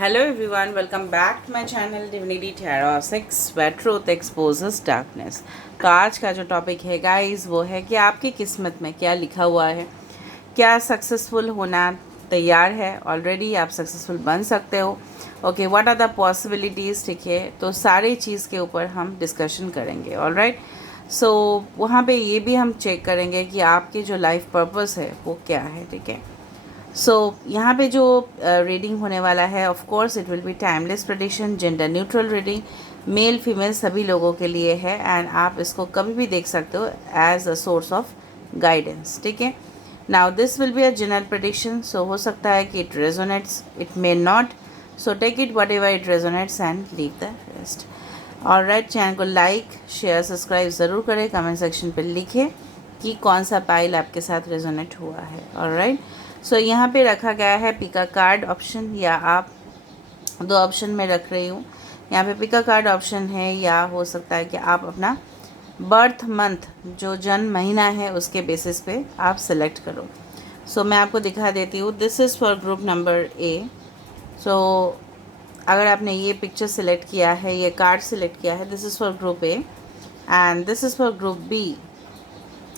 Hello everyone, welcome back to my channel Divinity Tarot 6 where truth exposes darkness। तो आज का जो topic है गाइस वो है कि आपकी किस्मत में क्या लिखा हुआ है। क्या सक्सेसफुल होना तैयार है? ऑलरेडी आप सक्सेसफुल बन सकते हो। Okay, what are the possibilities? ठीक है, तो सारी चीज़ के ऊपर हम डिस्कशन करेंगे। ऑलराइट, सो वहाँ पे ये भी हम चेक करेंगे कि आपके जो लाइफ पर्पस है वो क्या है। ठीक है, यहाँ पे जो रीडिंग होने वाला है, of course it will be timeless prediction, gender neutral reading, male female सभी लोगों के लिए है एंड आप इसको कभी भी देख सकते हो as a source of guidance. ठीक है, now this will be a general prediction, so हो सकता है कि it resonates, it may not, so take it whatever it resonates and leave the rest. Alright, channel को like share subscribe ज़रूर करें, comment section पर लिखें कि कौन सा पाइल आपके साथ रेजोनेट हुआ है। ऑलराइट, सो यहाँ पे रखा गया है पिका कार्ड ऑप्शन, या आप दो ऑप्शन में रख रही हूँ। यहाँ पे पिका कार्ड ऑप्शन है, या हो सकता है कि आप अपना बर्थ मंथ जो जन्म महीना है उसके बेसिस पे आप सेलेक्ट करो। सो मैं आपको दिखा देती हूँ। This is for group number A. So अगर आपने ये पिक्चर सेलेक्ट किया है, ये कार्ड सेलेक्ट किया है, this is for group A and this is for group B.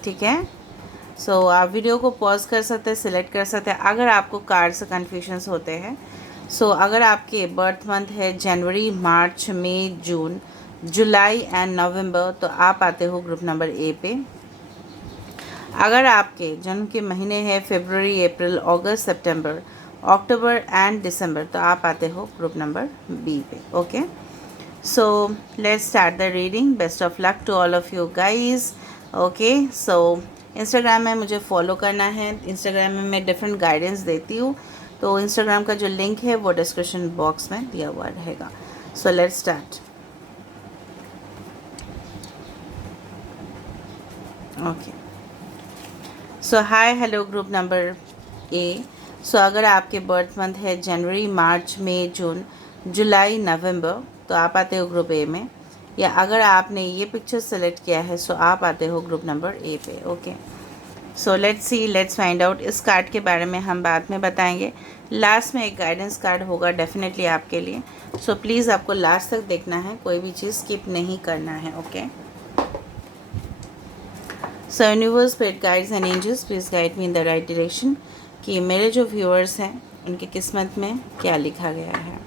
ठीक है, सो आप वीडियो को पॉज कर सकते हैं, सिलेक्ट कर सकते हैं अगर आपको कार्ड से कन्फ्यूजन्स होते हैं। सो अगर आपके बर्थ मंथ है जनवरी, मार्च, मई, जून, जुलाई एंड नवंबर, तो आप आते हो ग्रुप नंबर ए पे। अगर आपके जन्म के महीने हैं फरवरी, अप्रैल, अगस्त, सितंबर, अक्टूबर एंड दिसंबर, तो आप आते हो ग्रुप नंबर बी पे। Okay, so let's start the reading. Best of luck to all of you guys. Okay, so Instagram में मुझे फॉलो करना है। इंस्टाग्राम में मैं डिफरेंट गाइडेंस देती हूँ, तो इंस्टाग्राम का जो लिंक है वो डिस्क्रिप्शन बॉक्स में दिया हुआ रहेगा। So let's start. Okay, so hi hello group number A. So अगर आपके बर्थ मंथ है जनवरी, मार्च, मई, जून, जुलाई, नवंबर, तो आप आते हो ग्रुप ए में। या अगर आपने ये पिक्चर सेलेक्ट किया है सो आप आते हो ग्रुप नंबर ए पे। Okay, so let's see, let's find out. इस कार्ड के बारे में हम बाद में बताएंगे। लास्ट में एक गाइडेंस कार्ड होगा डेफिनेटली आपके लिए, सो प्लीज़ आपको लास्ट तक देखना है, कोई भी चीज़ स्किप नहीं करना है। Okay, so universe, spirit guides and angels, please guide me in the right direction कि मेरे जो व्यूअर्स हैं उनकी किस्मत में क्या लिखा गया है।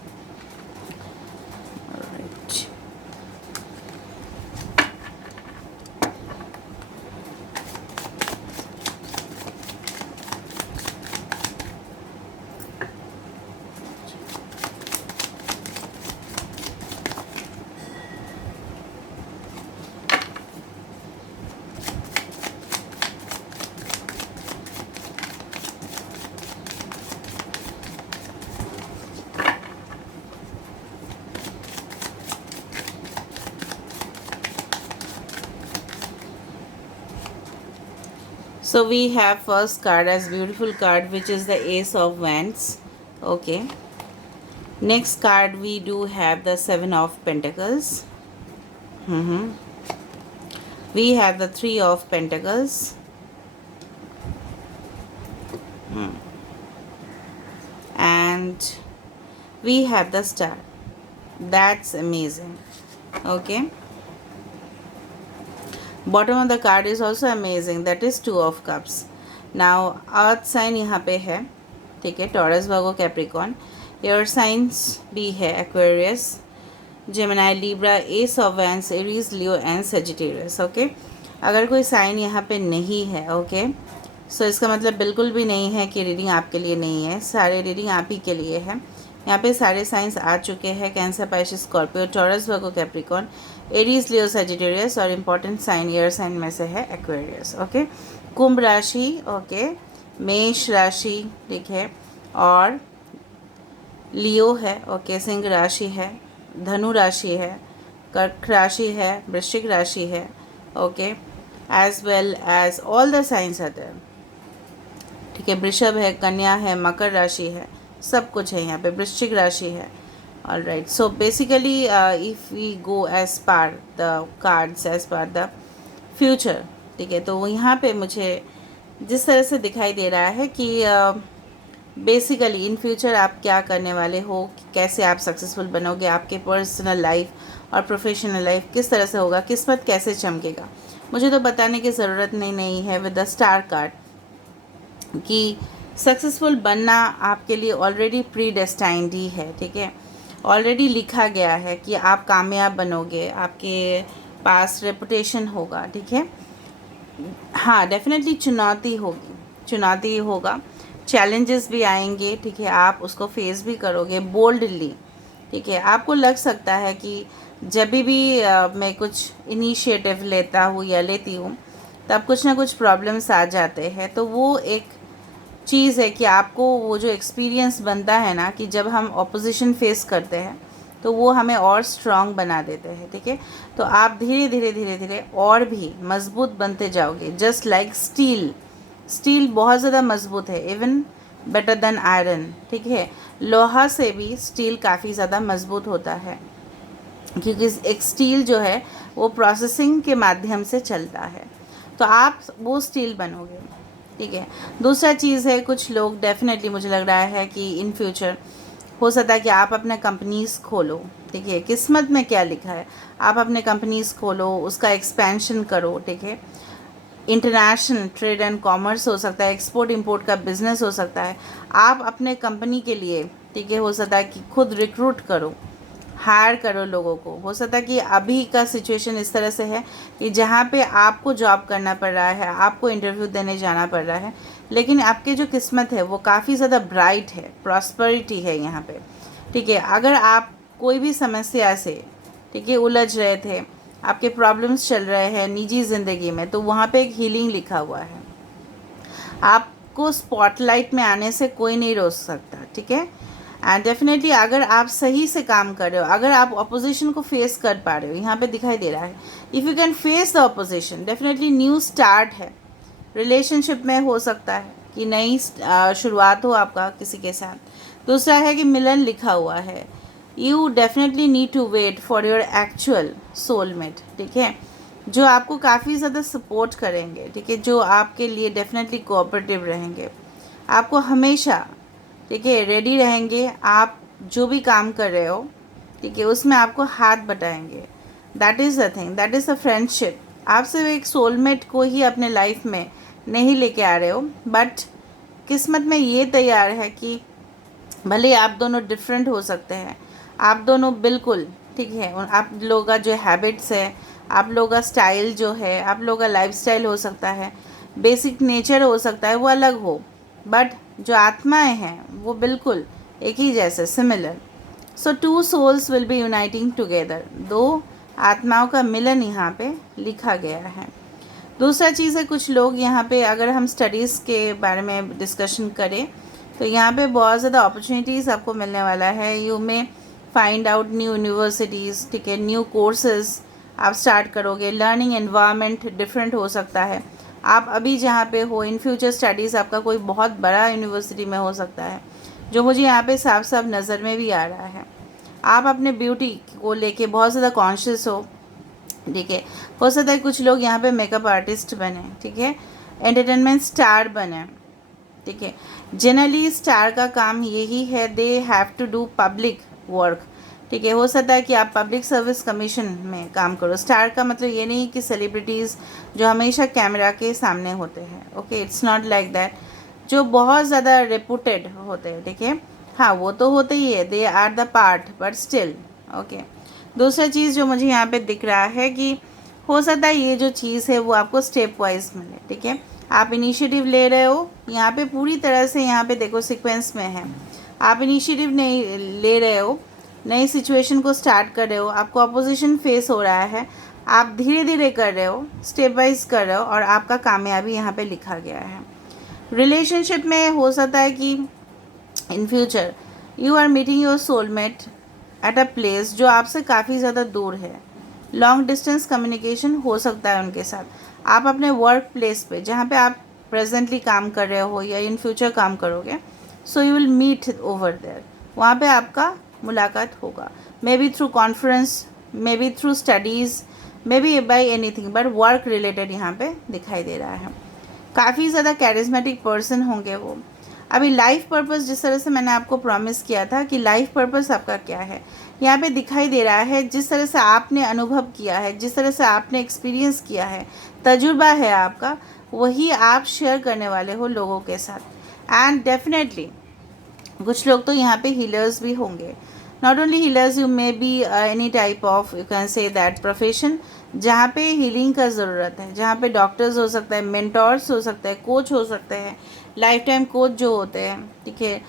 Alright. So we have first card as beautiful card, which is the Ace of Wands. Okay. Next card we do have the Seven of Pentacles. We have the Three of Pentacles. And we have the Star. That's amazing. Okay. Bottom of the card is also amazing, that is Two of Cups. Now earth sign यहाँ पे है, ठीक है, Taurus, Virgo, Capricorn. Air signs भी है Aquarius, Gemini, Libra, ace of wands, Aries, Leo and Sagittarius. Okay, अगर कोई sign यहाँ पे नहीं है, ओके, सो इसका मतलब बिल्कुल भी नहीं है कि रीडिंग आपके लिए नहीं है, सारे रीडिंग आप ही के लिए है। यहाँ पे सारे साइंस आ चुके हैं, cancer, Pisces, Scorpio, Taurus, Virgo, Capricorn, Aries, लियो, सेजिटेरियस, और इम्पॉर्टेंट साइन एयर साइन में से है एक्वेरियस। ओके, कुंभ राशि, ओके, मेष राशि, ठीक है, और लियो है, ओके, सिंह राशि है, धनु राशि है, कर्क राशि है, वृश्चिक राशि है, okay, as well as all the signs are there. ठीक है, वृषभ है, कन्या है, मकर राशि है, सब कुछ है यहाँ पे, वृश्चिक राशि है। All right, so basically if we go as per the cards, as per the future, ठीक है, तो यहाँ पे मुझे जिस तरह से दिखाई दे रहा है कि बेसिकली इन फ्यूचर आप क्या करने वाले हो, कैसे आप सक्सेसफुल बनोगे, आपके पर्सनल लाइफ और प्रोफेशनल लाइफ किस तरह से होगा, किस्मत कैसे चमकेगा, मुझे तो बताने की ज़रूरत नहीं है विद द स्टार कार्ड कि सक्सेसफुल बनना आपके लिए ऑलरेडी प्री डेस्टाइंड ही है, ठीक है। ऑलरेडी लिखा गया है कि आप कामयाब बनोगे, आपके पास रेपुटेशन होगा, ठीक है। हाँ, डेफिनेटली चुनौती होगी, चुनौती होगा, चैलेंजेस भी आएंगे, ठीक है। आप उसको फेस भी करोगे बोल्डली, ठीक है। आपको लग सकता है कि जब भी मैं कुछ इनिशिएटिव लेता हूँ या लेती हूँ तब कुछ ना कुछ प्रॉब्लम्स आ जाते हैं, तो वो एक चीज़ है कि आपको वो जो एक्सपीरियंस बनता है ना कि जब हम ऑपोजिशन फेस करते हैं तो वो हमें और स्ट्रांग बना देते हैं, ठीक है। तो आप धीरे धीरे धीरे धीरे और भी मजबूत बनते जाओगे, जस्ट लाइक स्टील। स्टील बहुत ज़्यादा मजबूत है, इवन बेटर देन आयरन, ठीक है। लोहा से भी स्टील काफ़ी ज़्यादा मजबूत होता है, क्योंकि एक स्टील जो है वो प्रोसेसिंग के माध्यम से चलता है। तो आप वो स्टील बनोगे, ठीक है। दूसरा चीज़ है, कुछ लोग डेफिनेटली मुझे लग रहा है कि इन फ्यूचर हो सकता है कि आप अपना कंपनीज़ खोलो, ठीक है। किस्मत में क्या लिखा है, आप अपने कंपनीज़ खोलो, उसका एक्सपेंशन करो, ठीक है। इंटरनेशनल ट्रेड एंड कॉमर्स हो सकता है, एक्सपोर्ट इंपोर्ट का बिजनेस हो सकता है। आप अपने कंपनी के लिए, ठीक है, हो सकता है कि खुद रिक्रूट करो, हायर करो लोगों को। हो सकता है कि अभी का सिचुएशन इस तरह से है कि जहाँ पे आपको जॉब करना पड़ रहा है, आपको इंटरव्यू देने जाना पड़ रहा है, लेकिन आपकी जो किस्मत है वो काफ़ी ज़्यादा ब्राइट है, प्रॉस्पेरिटी है यहाँ पे, ठीक है। अगर आप कोई भी समस्या से, ठीक है, उलझ रहे थे, आपके प्रॉब्लम्स चल रहे हैं निजी ज़िंदगी में, तो वहाँ पे एक हीलिंग लिखा हुआ है। आपको स्पॉटलाइट में आने से कोई नहीं रोक सकता, ठीक है। एंड डेफिनेटली अगर आप सही से काम कर रहे हो, अगर आप अपोजिशन को फेस कर पा रहे हो, यहाँ पे दिखाई दे रहा है if you can face the opposition, definitely new start है। रिलेशनशिप में हो सकता है कि नई शुरुआत हो आपका किसी के साथ। दूसरा है कि मिलन लिखा हुआ है, you definitely need to wait for your actual soulmate, ठीक है, जो आपको काफ़ी ज़्यादा सपोर्ट करेंगे, ठीक है, जो आपके लिए डेफिनेटली कोऑपरेटिव रहेंगे, आपको हमेशा, ठीक है, रेडी रहेंगे। आप जो भी काम कर रहे हो, ठीक है, उसमें आपको हाथ बटाएंगे। That is the thing, that is the friendship. आप सिर्फ एक सोलमेट को ही अपने लाइफ में नहीं लेके आ रहे हो, बट किस्मत में ये तैयार है कि भले आप दोनों डिफरेंट हो सकते हैं, आप दोनों बिल्कुल, ठीक है, आप लोगों का जो हैबिट्स है, आप लोगों का स्टाइल जो है, आप लोगों का लाइफ स्टाइल हो सकता है, बेसिक नेचर हो सकता है वो अलग हो, बट जो आत्माएं हैं वो बिल्कुल एक ही जैसे similar. So two souls will be uniting together, दो आत्माओं का मिलन यहाँ पे लिखा गया है। दूसरा चीज़ है, कुछ लोग यहाँ पे अगर हम स्टडीज़ के बारे में डिस्कशन करें तो यहाँ पे बहुत ज़्यादा अपॉर्चुनिटीज़ आपको मिलने वाला है। यू में फाइंड आउट न्यू यूनिवर्सिटीज़, ठीक है, न्यू कोर्सेज आप स्टार्ट करोगे। लर्निंग एनवायरनमेंट डिफरेंट हो सकता है। आप अभी जहाँ पे हो, इन फ्यूचर स्टडीज़ आपका कोई बहुत बड़ा यूनिवर्सिटी में हो सकता है, जो मुझे यहाँ पे साफ साफ नज़र में भी आ रहा है। आप अपने ब्यूटी को लेके बहुत ज़्यादा कॉन्शियस हो, ठीक है। हो सकता है कुछ लोग यहाँ पे मेकअप आर्टिस्ट बने, ठीक है, एंटरटेनमेंट स्टार बने, ठीक है। जनरली स्टार का काम यही है, they have to do public work, ठीक है। हो सकता है कि आप पब्लिक सर्विस कमीशन में काम करो। स्टार का मतलब ये नहीं कि सेलिब्रिटीज़ जो हमेशा कैमरा के सामने होते हैं, okay, it's not like that. जो बहुत ज़्यादा रेपुटेड होते हैं, ठीक है, हाँ वो तो होते ही है, they are the part, but still, okay. दूसरा चीज़ जो मुझे यहाँ पे दिख रहा है कि हो सकता है ये जो चीज़ है वो आपको स्टेप वाइज मिले, ठीक है। आप इनिशिएटिव ले रहे हो, यहाँ पे पूरी तरह से यहाँ पे देखो सीक्वेंस में है। आप इनिशिएटिव नहीं ले रहे हो, नई सिचुएशन को स्टार्ट कर रहे हो, आपको अपोजिशन फेस हो रहा है, आप धीरे धीरे कर रहे हो, स्टेप वाइज कर रहे हो, और आपका कामयाबी यहाँ पे लिखा गया है। रिलेशनशिप में हो सकता है कि in future you are meeting your soulmate at a place जो आपसे काफ़ी ज़्यादा दूर है। लॉन्ग डिस्टेंस कम्युनिकेशन हो सकता है उनके साथ। आप अपने वर्क प्लेस पे जहाँ पे आप प्रेजेंटली काम कर रहे हो या इन फ्यूचर काम करोगे, so you will meet over there, वहाँ पे आपका मुलाकात होगा। Maybe through conference, maybe through studies, maybe by anything, but work related यहाँ पे दिखाई दे रहा है। काफ़ी ज़्यादा कैरिज्मेटिक पर्सन होंगे वो। अभी लाइफ पर्पस, जिस तरह से मैंने आपको प्रॉमिस किया था कि लाइफ पर्पस आपका क्या है, यहाँ पे दिखाई दे रहा है। जिस तरह से आपने अनुभव किया है, जिस तरह से आपने एक्सपीरियंस किया है, तजुर्बा है आपका, वही आप शेयर करने वाले हो लोगों के साथ। एंड डेफिनेटली कुछ लोग तो यहाँ पे हीलर्स भी होंगे। Not only healers, you may be any type of, you can say that profession, जहाँ पे हीलिंग का ज़रूरत है, जहाँ पे डॉक्टर्स हो सकता है, मेंटोर्स हो सकता है, कोच हो सकते हैं, लाइफ टाइम कोच जो होते हैं, ठीक है,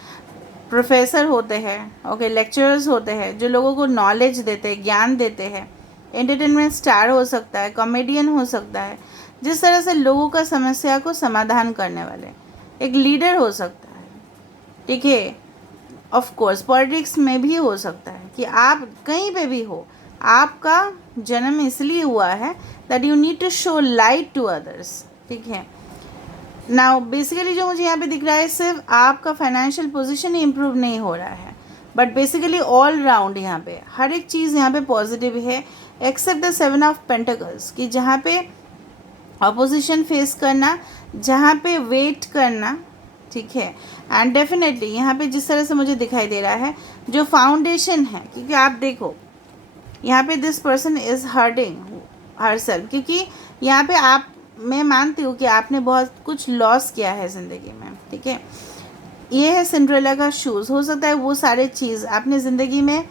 प्रोफेसर होते हैं, ओके, लेक्चरर्स होते हैं, जो लोगों को नॉलेज देते हैं, ज्ञान देते हैं, एंटरटेनमेंट स्टार हो सकता है, कॉमेडियन हो सकता है, जिस तरह से लोगों का समस्या को समाधान करने वाले, एक लीडर हो सकता है, ठीक है। ऑफ कोर्स पॉलिटिक्स में भी हो सकता है कि आप कहीं पे भी हो, आपका जन्म इसलिए हुआ है that you need to show light to others, ठीक है। नाउ बेसिकली जो मुझे यहाँ पे दिख रहा है, सिर्फ आपका फाइनेंशियल पोजीशन ही इम्प्रूव नहीं हो रहा है, बट बेसिकली ऑल राउंड यहाँ पे हर एक चीज़ यहाँ पे पॉजिटिव है, एक्सेप्ट द 7 ऑफ पेंटिकल्स, कि जहाँ पे अपोजिशन फेस करना, जहाँ पे वेट करना, ठीक है। एंड डेफिनेटली यहाँ पे जिस तरह से मुझे दिखाई दे रहा है, जो फाउंडेशन है, क्योंकि आप देखो यहाँ पे this person is hurting her self, क्योंकि यहाँ पे आप, मैं मानती हूँ कि आपने बहुत कुछ लॉस किया है ज़िंदगी में, ठीक है। ये है सिंड्रेला का शूज़। हो सकता है वो सारे चीज़ आपने ज़िंदगी में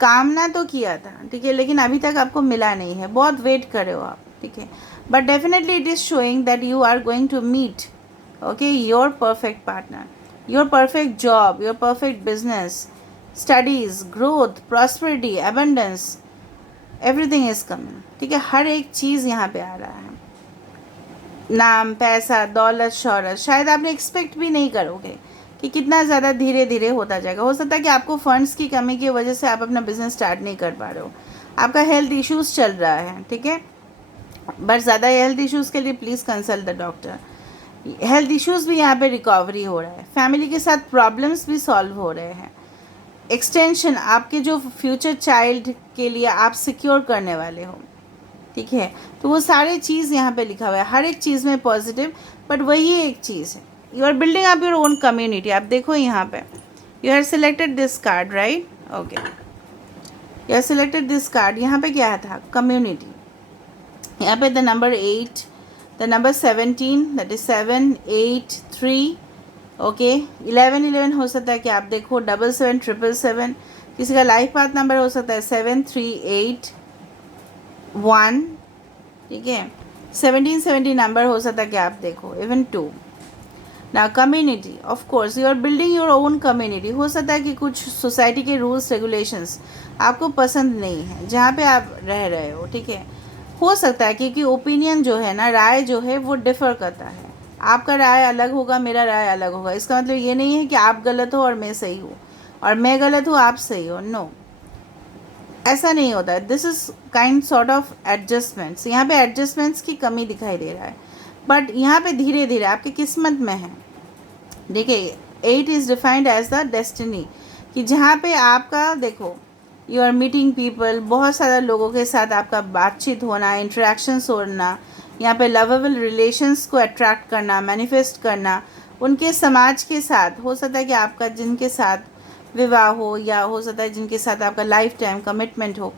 कामना तो किया था, ठीक है, लेकिन अभी तक आपको मिला नहीं है, बहुत वेट कर रहे हो आप, ठीक है। But definitely it is showing that you are going to meet, okay, your perfect partner, your perfect job, your perfect business, studies, growth, prosperity, abundance, everything is coming, ठीक है। हर एक चीज़ यहाँ पे आ रहा है, नाम, पैसा, दौलत, शोहरत, शायद आपने एक्सपेक्ट भी नहीं करोगे कि कितना ज़्यादा धीरे धीरे होता जाएगा। हो सकता है कि आपको फंड्स की कमी की वजह से आप अपना बिजनेस स्टार्ट नहीं कर पा रहे हो, आपका हेल्थ इश्यूज़ चल रहा है, ठीक है, बट ज़्यादा हेल्थ इश्यूज़ के लिए please consult the doctor. Health issues भी यहाँ पे रिकवरी हो रहा है, फैमिली के साथ प्रॉब्लम्स भी सॉल्व हो रहे हैं, एक्सटेंशन आपके जो फ्यूचर चाइल्ड के लिए आप सिक्योर करने वाले हो, ठीक है। तो वो सारे चीज़ यहाँ पे लिखा हुआ है, हर एक चीज़ में पॉजिटिव, बट वही एक चीज़ है, you are building up your own community. आप देखो यहाँ पे you have selected this card, right, okay, you have selected this card. यहाँ पे क्या था, कम्युनिटी, यहाँ पे the number 8, the number 17, that is 7, 8, 3, okay, 11 हो सकता है कि आप देखो 77, 777, किसी का लाइफ पाथ नंबर हो सकता है 7, 3, 8, 1, ठीक है, 17 नंबर हो सकता है कि आप देखो, इवन 2। ना community, of course you are building your own community. हो सकता है कि कुछ सोसाइटी के रूल्स रेगुलेशंस आपको पसंद नहीं है जहाँ पे आप रह रहे हो, ठीक है। हो सकता है क्योंकि ओपिनियन जो है ना, राय जो है वो डिफ़र करता है, आपका राय अलग होगा, मेरा राय अलग होगा। इसका मतलब ये नहीं है कि आप गलत हो और मैं सही हूँ, और मैं गलत हूँ आप सही हो, नो, ऐसा नहीं होता है। This is kind sort of adjustments. यहाँ पे एडजस्टमेंट्स की कमी दिखाई दे रहा है, बट यहाँ पे धीरे धीरे आपकी किस्मत में है। देखिए 8 is defined as the destiny, कि जहाँ पे आपका देखो यू आर मीटिंग पीपल, बहुत सारे लोगों के साथ आपका बातचीत होना, इंटरेक्शंस होना, यहाँ पे लवेबल रिलेशंस को अट्रैक्ट करना, मैनिफेस्ट करना, उनके समाज के साथ। हो सकता है कि आपका जिनके साथ विवाह हो, या हो सकता है जिनके साथ आपका लाइफ टाइम कमिटमेंट हो,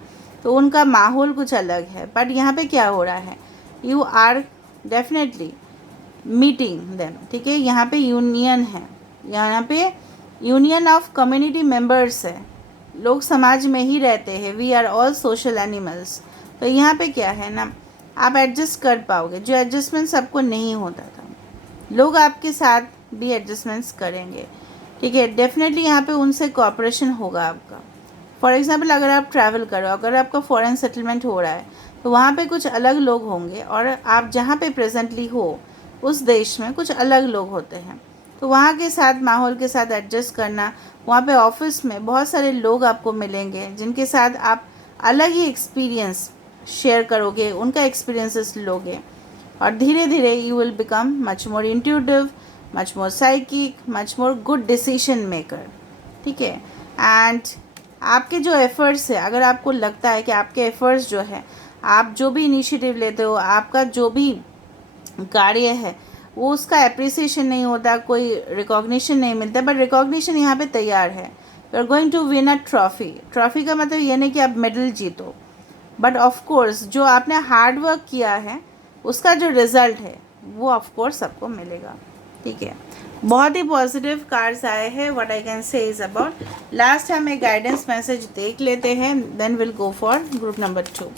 तो उनका माहौल कुछ अलग है। बट यहाँ पे क्या हो रहा है, you are definitely meeting them, ठीक है। यहाँ पे यूनियन है, यहाँ पे यूनियन ऑफ कम्युनिटी मेंबर्स है, लोग समाज में ही रहते हैं, we are all social animals. तो यहाँ पे क्या है ना, आप एडजस्ट कर पाओगे, जो एडजस्टमेंट सबको नहीं होता था, लोग आपके साथ भी एडजस्टमेंट्स करेंगे, ठीक है। डेफिनेटली यहाँ पे उनसे कोऑपरेशन होगा आपका। फॉर एग्जांपल अगर आप ट्रैवल करो, अगर आपका फॉरेन सेटलमेंट हो रहा है, तो वहाँ पे कुछ अलग लोग होंगे, और आप जहाँ पे प्रेजेंटली हो उस देश में कुछ अलग लोग होते हैं, तो वहाँ के साथ माहौल के साथ एडजस्ट करना। वहाँ पे ऑफिस में बहुत सारे लोग आपको मिलेंगे जिनके साथ आप अलग ही एक्सपीरियंस शेयर करोगे, उनका एक्सपीरियंसेस लोगे, और धीरे धीरे you will become much more intuitive, much more psychic, much more good decision maker, ठीक है। एंड आपके जो एफ़र्ट्स है, अगर आपको लगता है कि आपके एफ़र्ट्स जो है, आप जो भी इनिशिएटिव लेते हो, आपका जो भी कार्य है, वो उसका एप्रिसिएशन नहीं होता, कोई रिकॉग्निशन नहीं मिलता, बट रिकॉग्निशन यहाँ पे तैयार है। You are going to win a trophy. Trophy का मतलब ये नहीं कि आप मेडल जीतो, बट ऑफ कोर्स जो आपने हार्ड वर्क किया है उसका जो रिज़ल्ट है वो ऑफ कोर्स सबको मिलेगा। ठीक है, बहुत ही पॉजिटिव कार्ड्स आए हैं। What I can say is about, last हम एक गाइडेंस मैसेज देख लेते हैं, then will go for group number 2।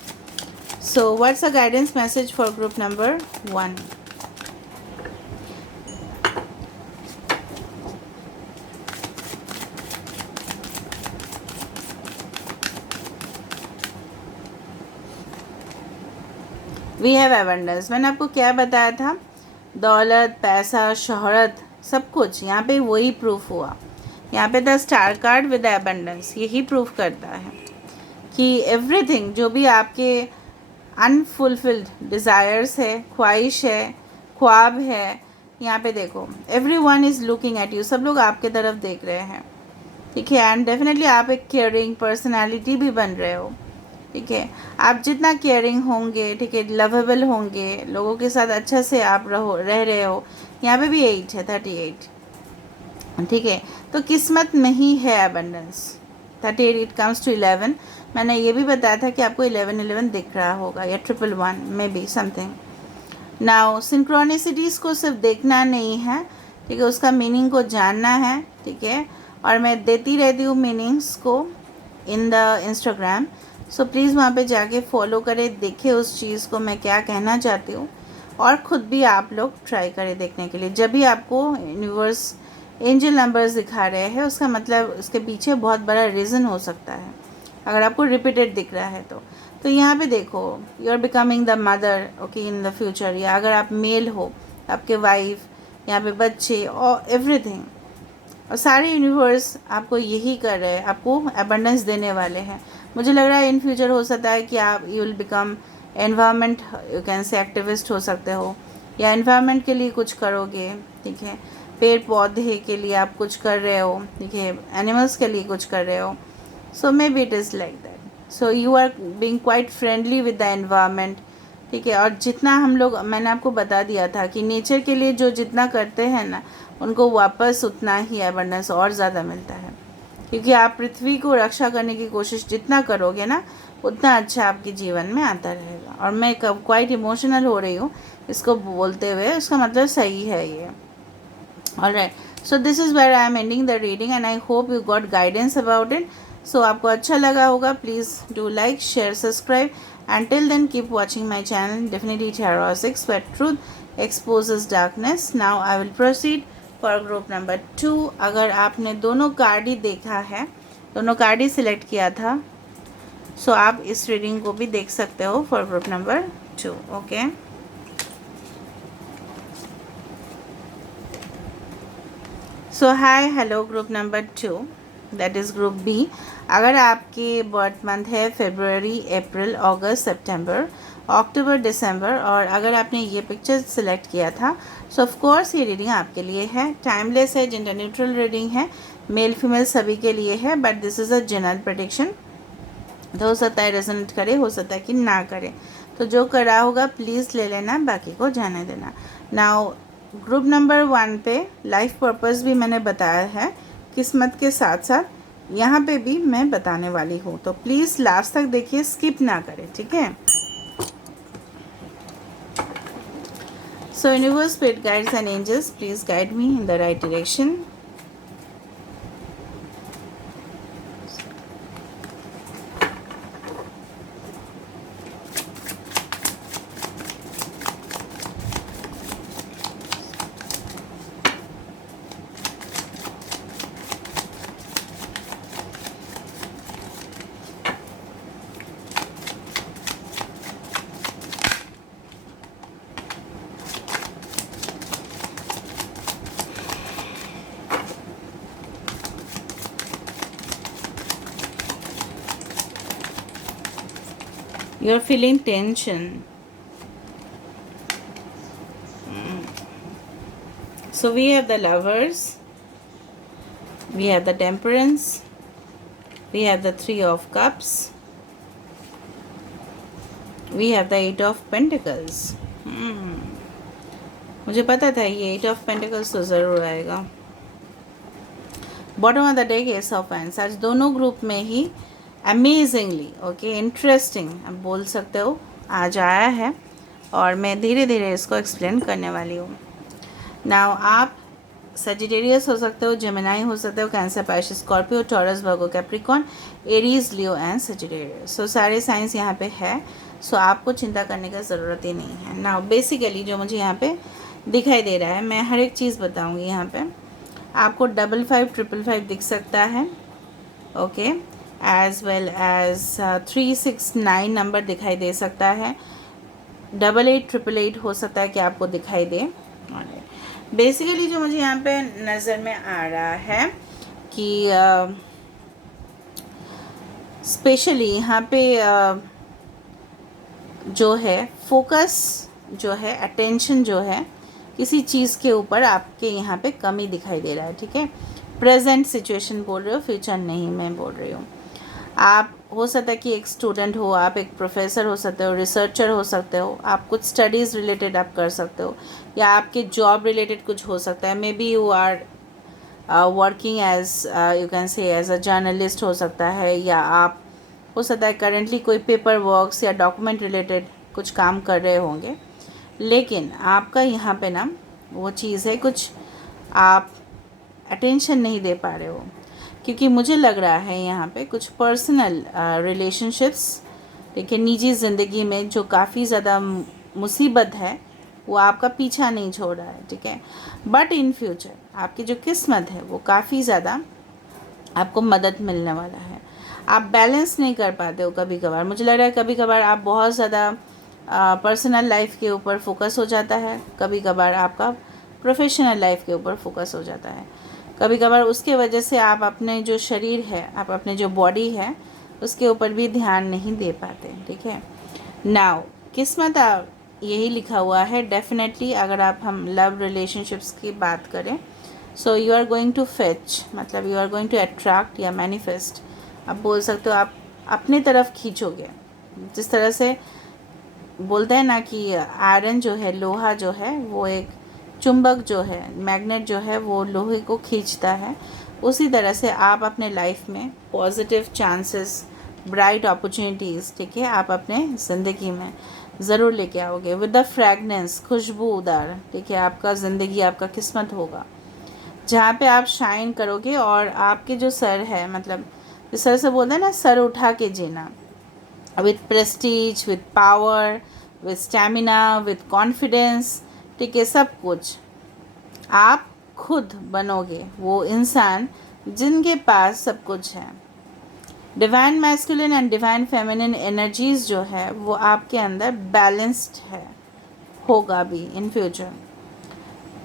So what's a guidance message for group number 1? We have abundance. मैंने आपको क्या बताया था, दौलत, पैसा, शोहरत, सब कुछ यहाँ पे वही प्रूफ हुआ। यहाँ पे the star card with abundance यही प्रूफ करता है कि एवरीथिंग जो भी आपके अनफुलफिल्ड डिज़ायर्स है, ख्वाहिश है, ख्वाब है, यहाँ पे देखो every one is looking at you, सब लोग आपके तरफ देख रहे हैं। ठीक है, एंड डेफिनेटली आप एक केयरिंग पर्सनालिटी भी बन रहे हो। ठीक है, आप जितना केयरिंग होंगे, ठीक है, लवेबल होंगे, लोगों के साथ अच्छा से आप रह रहे हो। यहाँ पे भी 8 है, 38। ठीक है, तो किस्मत में ही है अबंडेंस। 38 it comes to 11। मैंने ये भी बताया था कि आपको 11 दिख रहा होगा, या 111 may be something. Now synchronicities को सिर्फ देखना नहीं है, ठीक है, उसका मीनिंग को जानना है। ठीक है, और मैं देती रहती हूँ मीनिंग्स को in the Instagram, so please वहाँ पे जाके फॉलो करें, देखें उस चीज़ को मैं क्या कहना चाहती हूँ, और ख़ुद भी आप लोग ट्राई करें देखने के लिए। जब भी आपको यूनिवर्स एंजल नंबर्स दिखा रहे हैं, उसका मतलब उसके पीछे बहुत बड़ा रीज़न हो सकता है, अगर आपको रिपीटेड दिख रहा है तो यहाँ पे देखो, you are becoming the mother, okay, in the future, या अगर आप मेल हो, आपके वाइफ, यहाँ पे बच्चे और एवरीथिंग, और सारे यूनिवर्स आपको यही कर रहे हैं, आपको अबंडेंस देने वाले हैं। मुझे लग रहा है इन फ्यूचर हो सकता है कि आप you will become environment, you can से एक्टिविस्ट हो सकते हो, या एनवायरनमेंट के लिए कुछ करोगे। ठीक है, पेड़ पौधे के लिए आप कुछ कर रहे हो, ठीक है, एनिमल्स के लिए कुछ कर रहे हो। So maybe it is like that. So you are being quite friendly with the environment. ठीक है, और जितना हम लोग, मैंने आपको बता दिया था कि नेचर के लिए जो जितना करते हैं ना, उनको वापस उतना ही एबंडेंस और ज़्यादा मिलता है, क्योंकि आप पृथ्वी को रक्षा करने की कोशिश जितना करोगे ना, उतना अच्छा आपके जीवन में आता रहेगा। और मैं क्वाइट इमोशनल हो रही हूँ इसको बोलते हुए, उसका मतलब सही है ये। Alright, so this is where I am ending the reading and I hope you got guidance about it. So आपको अच्छा लगा होगा, please do like, share, subscribe, and till then keep watching my channel Divinity Tarot 6 where truth exposes darkness. Now I will proceed for group number 2. अगर आपने दोनों card ही देखा है, दोनों कार्ड ही सिलेक्ट किया था, सो आप इस रीडिंग को भी देख सकते हो for group number 2। Okay, so hi hello group number 2, that is group B. अगर आपके बर्थ मंथ है फरवरी, अप्रैल, अगस्त, सितंबर, अक्टूबर, दिसंबर, और अगर आपने ये पिक्चर सेलेक्ट किया था, सो ऑफ कोर्स ये रीडिंग आपके लिए है। टाइमलेस है, जेंडर न्यूट्रल रीडिंग है, मेल फीमेल सभी के लिए है, but this is a general prediction. तो हो सकता है रेजोनेट करे, हो सकता है कि ना करे, तो जो करा होगा प्लीज़ ले लेना, बाकी को जाने देना। नाउ ग्रुप नंबर 1 पे लाइफ पर्पस भी मैंने बताया है, किस्मत के साथ साथ यहाँ पे भी मैं बताने वाली हूँ, तो प्लीज़ लास्ट तक देखिए, स्किप ना करें। ठीक है, so universe, spirit guides and angels, please guide me in the right direction. You're feeling tension. So we have the lovers, we have the temperance, we have the 3 of cups, we have the 8 of pentacles. मुझे पता था ये 8 of pentacles तो ज़रूर आएगा। Bottom of the deck S of hands. आज दोनों group में ही अमेजिंगली ओके इंटरेस्टिंग आप बोल सकते हो आज आया है, और मैं धीरे धीरे इसको एक्सप्लेन करने वाली हूँ। नाउ आप सजिटेरियस हो सकते हो, जेमिनाई हो सकते हो, Cancer, Pisces, Scorpio, Taurus, Virgo, Capricorn, Aries, Leo and Sagittarius. So सारे साइंस यहाँ पे है, सो आपको चिंता करने का ज़रूरत ही नहीं है। नाउ बेसिकली जो मुझे यहाँ पे दिखाई दे रहा है, मैं हर एक चीज़ बताऊँगी। यहाँ पे आपको 55 555 दिख सकता है okay, as well as 369 number दिखाई दे सकता है, 88 888 हो सकता है कि आपको दिखाई दे। बेसिकली जो मुझे यहाँ पे नज़र में आ रहा है कि स्पेशली यहाँ पे जो है फोकस जो है, अटेंशन जो है किसी चीज़ के ऊपर आपके यहाँ पे कमी दिखाई दे रहा है। ठीक है, प्रेजेंट सिचुएशन बोल रहे हो, फ्यूचर नहीं मैं बोल रही हूँ। आप हो सकता है कि एक स्टूडेंट हो, आप एक प्रोफेसर हो सकते हो, रिसर्चर हो सकते हो, आप कुछ स्टडीज़ रिलेटेड आप कर सकते हो, या आपके जॉब रिलेटेड कुछ हो सकता है। Maybe you are working as you can say as a journalist हो सकता है, या आप हो सकता है करेंटली कोई पेपर वर्क्स या डॉक्यूमेंट रिलेटेड कुछ काम कर रहे होंगे, लेकिन आपका यहाँ पे ना वो चीज़ है कुछ आप अटेंशन नहीं दे पा रहे हो, क्योंकि मुझे लग रहा है यहाँ पे कुछ पर्सनल रिलेशनशिप्स, देखिए निजी ज़िंदगी में जो काफ़ी ज़्यादा मुसीबत है वो आपका पीछा नहीं छोड़ रहा है। ठीक है, बट इन फ्यूचर आपकी जो किस्मत है वो काफ़ी ज़्यादा आपको मदद मिलने वाला है। आप बैलेंस नहीं कर पाते हो कभी कभार, मुझे लग रहा है कभी कभार आप बहुत ज़्यादा पर्सनल लाइफ के ऊपर फोकस हो जाता है, कभी कभार आपका प्रोफेशनल लाइफ के ऊपर फोकस हो जाता है, कभी कभार उसके वजह से आप अपने जो शरीर है, आप अपने जो बॉडी है उसके ऊपर भी ध्यान नहीं दे पाते। ठीक है, नाउ किस्मत यही लिखा हुआ है डेफिनेटली। अगर आप हम लव रिलेशनशिप्स की बात करें, so you are going to fetch, मतलब you are going to attract या मैनिफेस्ट, आप बोल सकते हो आप अपने तरफ खींचोगे। जिस तरह से बोलते हैं ना कि आयरन जो है, लोहा जो है, वो एक चुंबक जो है, मैग्नेट जो है, वो लोहे को खींचता है, उसी तरह से आप अपने लाइफ में पॉजिटिव चांसेस, ब्राइट अपॉर्चुनिटीज़, ठीक है, आप अपने ज़िंदगी में ज़रूर लेके आओगे विद द फ्रैगनेंस, खुशबूदार। ठीक है, आपका ज़िंदगी, आपका किस्मत होगा जहाँ पे आप शाइन करोगे, और आपके जो सर है, मतलब इस तरह से बोलते हैं ना, सर उठा के जीना, with prestige, with power, with stamina, with confidence. ठीक है, सब कुछ आप खुद बनोगे वो इंसान जिनके पास सब कुछ है। Divine masculine and divine feminine energies जो है वो आपके अंदर बैलेंस्ड है, होगा भी इन फ्यूचर।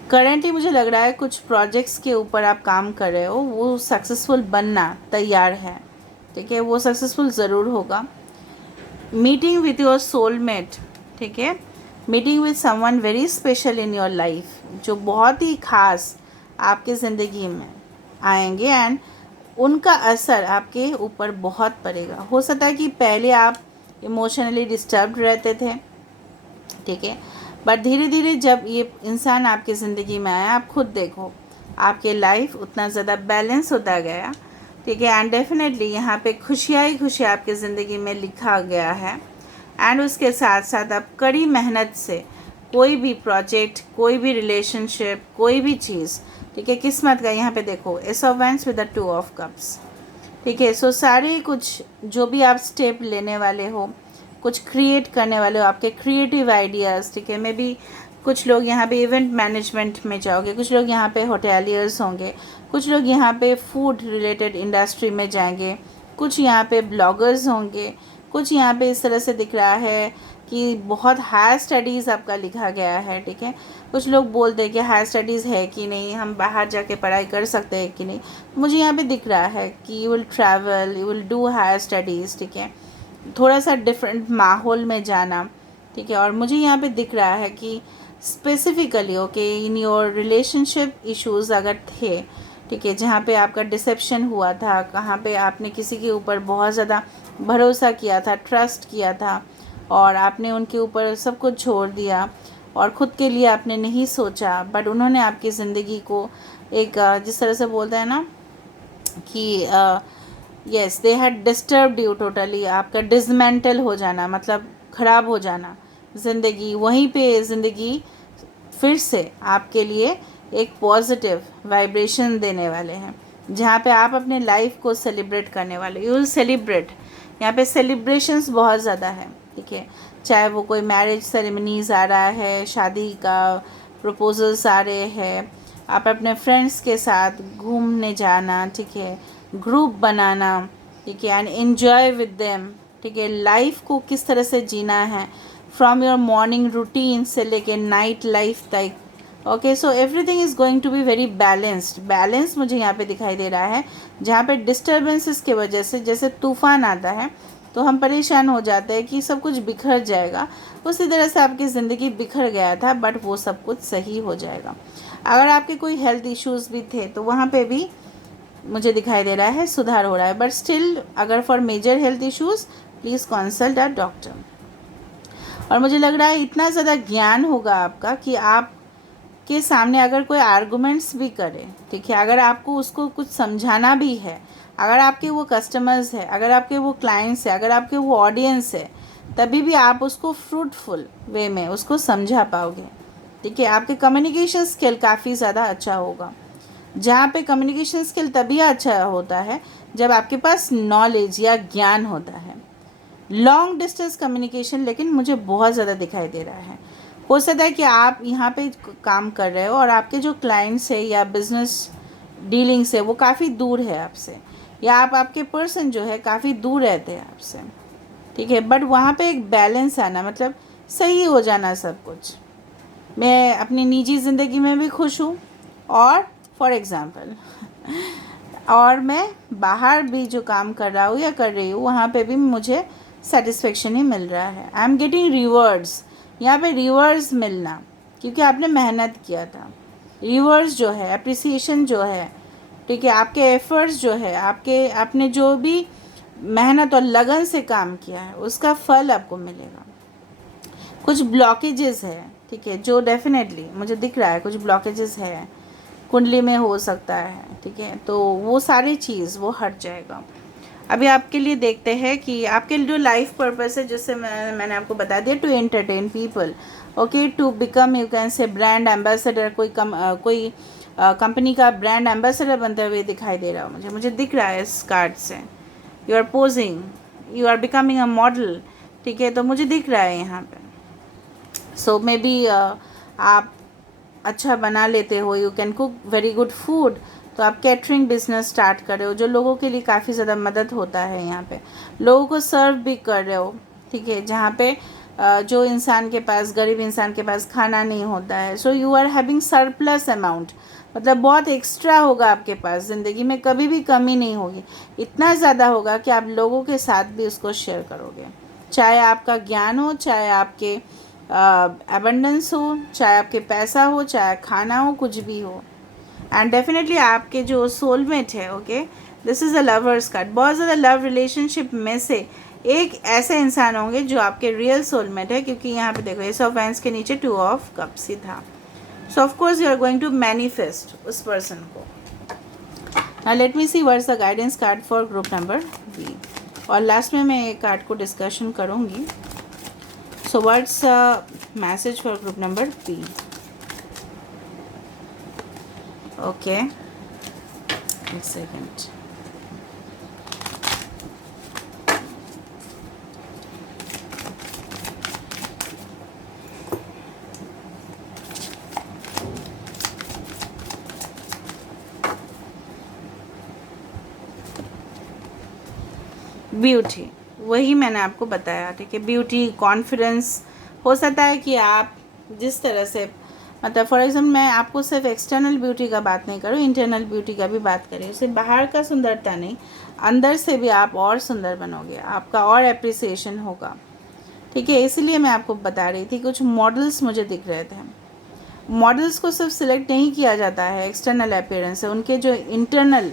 करेंटली मुझे लग रहा है कुछ प्रोजेक्ट्स के ऊपर आप काम कर रहे हो, वो सक्सेसफुल बनना तैयार है। ठीक है, वो सक्सेसफुल ज़रूर होगा। मीटिंग विथ योर सोलमेट, ठीक है, meeting with someone very special in your life, जो बहुत ही खास आपके ज़िंदगी में आएंगे, एंड उनका असर आपके ऊपर बहुत पड़ेगा। हो सकता है कि पहले आप इमोशनली डिस्टर्ब्ड रहते थे, ठीक है, बट धीरे धीरे जब ये इंसान आपकी ज़िंदगी में आया, आप खुद देखो आपके लाइफ उतना ज़्यादा बैलेंस होता गया। ठीक है, एंड डेफिनेटली यहाँ पे खुशियाँ ही खुशियाँ आपकी ज़िंदगी में लिखा गया है, एंड उसके साथ साथ आप कड़ी मेहनत से कोई भी प्रोजेक्ट, कोई भी रिलेशनशिप, कोई भी चीज़, ठीक है, किस्मत का यहाँ पे देखो S of wands with the 2 of cups. ठीक है, सो सारे कुछ जो भी आप स्टेप लेने वाले हो, कुछ क्रिएट करने वाले हो, आपके क्रिएटिव आइडियाज़, ठीक है, मे बी कुछ लोग यहाँ पे इवेंट मैनेजमेंट में जाओगे, कुछ लोग यहाँ पे होटेलियर्स होंगे, कुछ लोग यहाँ पे फूड रिलेटेड इंडस्ट्री में जाएंगे, कुछ यहाँ पे ब्लॉगर्स होंगे, कुछ यहाँ पे इस तरह से दिख रहा है कि बहुत हायर स्टडीज़ आपका लिखा गया है। ठीक है, कुछ लोग बोलते हैं कि हायर स्टडीज़ है कि नहीं, हम बाहर जाके पढ़ाई कर सकते हैं कि नहीं। मुझे यहाँ पे दिख रहा है कि you will travel, you will do higher studies. ठीक है, थोड़ा सा डिफरेंट माहौल में जाना। ठीक है, और मुझे यहाँ पे दिख रहा है कि specifically okay in your relationship issues अगर थे, ठीक है, जहाँ पे आपका डिसेप्शन हुआ था, कहाँ पे आपने किसी के ऊपर बहुत ज़्यादा भरोसा किया था, ट्रस्ट किया था, और आपने उनके ऊपर सब कुछ छोड़ दिया, और ख़ुद के लिए आपने नहीं सोचा, बट उन्होंने आपकी ज़िंदगी को एक जिस तरह से बोलते हैं ना कि yes they had disturbed you totally, आपका डिसमेंटल हो जाना मतलब ख़राब हो जाना ज़िंदगी, वहीं पे ज़िंदगी फिर से आपके लिए एक पॉजिटिव वाइब्रेशन देने वाले हैं, जहाँ पे आप अपने लाइफ को सेलिब्रेट करने वाले, यू विल सेलिब्रेट। यहाँ पे सेलिब्रेशंस बहुत ज़्यादा है, ठीक है, चाहे वो कोई मैरिज सेरेमनीज़ आ रहा है, शादी का प्रपोजल्स आ रहे हैं, आप अपने फ्रेंड्स के साथ घूमने जाना, ठीक है, ग्रुप बनाना, ठीक है, एंड एन्जॉय विद देम, ठीक है, लाइफ को किस तरह से जीना है फ्रॉम योर मॉर्निंग रूटीन से लेके नाइट लाइफ तक। Okay, so everything is going to be very balanced. Balance मुझे यहाँ पे दिखाई दे रहा है, जहाँ पे डिस्टर्बेंसेस की वजह से जैसे तूफ़ान आता है तो हम परेशान हो जाते हैं कि सब कुछ बिखर जाएगा, उसी तरह से आपकी ज़िंदगी बिखर गया था, बट वो सब कुछ सही हो जाएगा। अगर आपके कोई हेल्थ इश्यूज़ भी थे तो वहाँ पे भी मुझे दिखाई दे रहा है सुधार हो रहा है, बट स्टिल अगर for major health issues please consult a doctor. और मुझे लग रहा है इतना ज़्यादा ज्ञान होगा आपका कि आप के सामने अगर कोई आर्गुमेंट्स भी करे, ठीक है, अगर आपको उसको कुछ समझाना भी है, अगर आपके वो कस्टमर्स है, अगर आपके वो क्लाइंट्स है, अगर आपके वो ऑडियंस है, तभी भी आप उसको फ्रूटफुल वे में उसको समझा पाओगे, ठीक है। आपके कम्युनिकेशन स्किल काफ़ी ज़्यादा अच्छा होगा, जहाँ पे कम्युनिकेशन स्किल तभी अच्छा होता है जब आपके पास नॉलेज या ज्ञान होता है। लॉन्ग डिस्टेंस कम्युनिकेशन लेकिन मुझे बहुत ज़्यादा दिखाई दे रहा है। हो सकता है कि आप यहाँ पे काम कर रहे हो और आपके जो क्लाइंट्स है या बिजनेस डीलिंग्स है वो काफ़ी दूर है आपसे, या आपके पर्सन जो है काफ़ी दूर रहते हैं आपसे, ठीक है, बट वहाँ पे एक बैलेंस आना मतलब सही हो जाना सब कुछ। मैं अपनी निजी ज़िंदगी में भी खुश हूँ और फॉर एग्ज़ाम्पल और मैं बाहर भी जो काम कर रहा हूँ या कर रही हूँ वहाँ पे भी मुझे सेटिस्फेक्शन ही मिल रहा है। आई एम गेटिंग रिवॉर्ड्स, यहाँ पे रिवॉर्ड्स मिलना क्योंकि आपने मेहनत किया था। रिवॉर्ड्स जो है, अप्रिसिएशन जो है, ठीक है, आपके एफर्ट्स जो है, आपने जो भी मेहनत और लगन से काम किया है उसका फल आपको मिलेगा। कुछ ब्लॉकेजेस है, ठीक है, जो डेफिनेटली मुझे दिख रहा है, कुछ ब्लॉकेजेस है कुंडली में हो सकता है, ठीक है, तो वो सारी चीज़ वो हट जाएगा। अभी आपके लिए देखते हैं कि आपके जो लाइफ पर्पस है, जिससे मैंने आपको बता दिया, to entertain people, okay, to become you can say brand ambassador, कोई कंपनी का ब्रांड एम्बेसडर बनते हुए दिखाई दे रहा हो मुझे दिख रहा है इस कार्ड से। You are posing, you are becoming a model, ठीक है, तो मुझे दिख रहा है यहाँ पे। सो मे बी आप अच्छा बना लेते हो, you can cook very good food, तो आप कैटरिंग बिजनेस स्टार्ट कर रहे हो जो लोगों के लिए काफ़ी ज़्यादा मदद होता है। यहाँ पे लोगों को सर्व भी कर रहे हो, ठीक है, जहाँ पे जो इंसान के पास, गरीब इंसान के पास खाना नहीं होता है, so you are having surplus amount, मतलब बहुत एक्स्ट्रा होगा आपके पास, ज़िंदगी में कभी भी कमी नहीं होगी, इतना ज़्यादा होगा कि आप लोगों के साथ भी उसको शेयर करोगे, चाहे आपका ज्ञान हो, चाहे आपके एबंडेंस हो, चाहे आपके पैसा हो, चाहे खाना हो, कुछ भी हो। एंड डेफिनेटली आपके जो सोलमेट है, okay, this is a lovers card, बहुत ज़्यादा लव रिलेशनशिप में से एक ऐसे इंसान होंगे जो आपके रियल सोलमेट है, क्योंकि यहाँ पे देखो एस ऑफ वैंड्स के नीचे 2 ऑफ कप्स ही था। So of course you are going to manifest उस पर्सन को। Now let me see what's the guidance card for group number B, और लास्ट में मैं एक कार्ड को डिस्कशन करूँगी। So what's message for group number B? Okay, एक second. Beauty, वही मैंने आपको बताया, ठीक है, ब्यूटी, कॉन्फिडेंस। हो सकता है कि आप जिस तरह से, मतलब फॉर एग्जाम्पल मैं आपको सिर्फ एक्सटर्नल ब्यूटी का बात नहीं करूँ, इंटरनल ब्यूटी का भी बात करें, सिर्फ बाहर का सुंदरता नहीं, अंदर से भी आप और सुंदर बनोगे, आपका और एप्रिसिएशन होगा, ठीक है। इसलिए मैं आपको बता रही थी, कुछ मॉडल्स मुझे दिख रहे थे। मॉडल्स को सिर्फ सिलेक्ट नहीं किया जाता है एक्सटर्नल अपीयरेंस से, उनके जो इंटरनल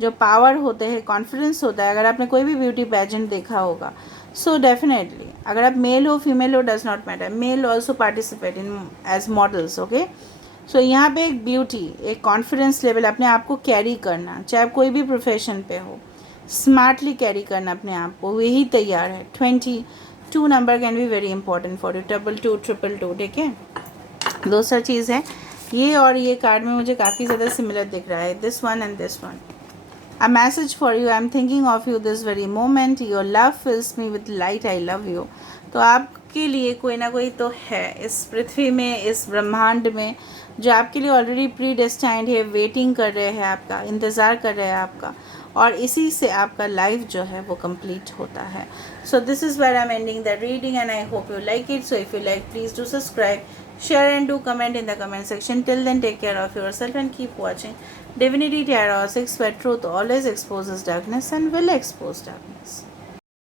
जो पावर होते हैं, कॉन्फिडेंस होता है, अगर आपने कोई भी ब्यूटी पैजेंट देखा होगा, सो डेफिनेटली अगर आप मेल हो फीमेल हो does not matter, male also participate in as models, okay. So यहाँ पे एक ब्यूटी, एक कॉन्फिडेंस लेवल, अपने आप को कैरी करना, चाहे आप कोई भी प्रोफेशन पे हो, स्मार्टली कैरी करना अपने आप को, वही तैयार है। 22 number can be very important for you, 22 222, ठीक है। दूसरा चीज़ है ये, और ये कार्ड में मुझे काफ़ी ज़्यादा सिमिलर दिख रहा है, this one and this one. A message for you, I am thinking of you this very moment, your love fills me with light, I love you। तो आपके लिए कोई ना कोई तो है इस पृथ्वी में, इस ब्रह्मांड में, जो आपके लिए ऑलरेडी प्री डेस्टाइंड है, वेटिंग कर रहे हैं आपका, इंतज़ार कर रहे हैं आपका, और इसी से आपका लाइफ जो है वो कंप्लीट होता है। So this is where I am ending the reading and I hope you like it. So if you like, please do subscribe, share and do comment in the comment section. Till then, take care of yourself and keep watching Divinity Tarot 6, where truth always exposes darkness and will expose darkness.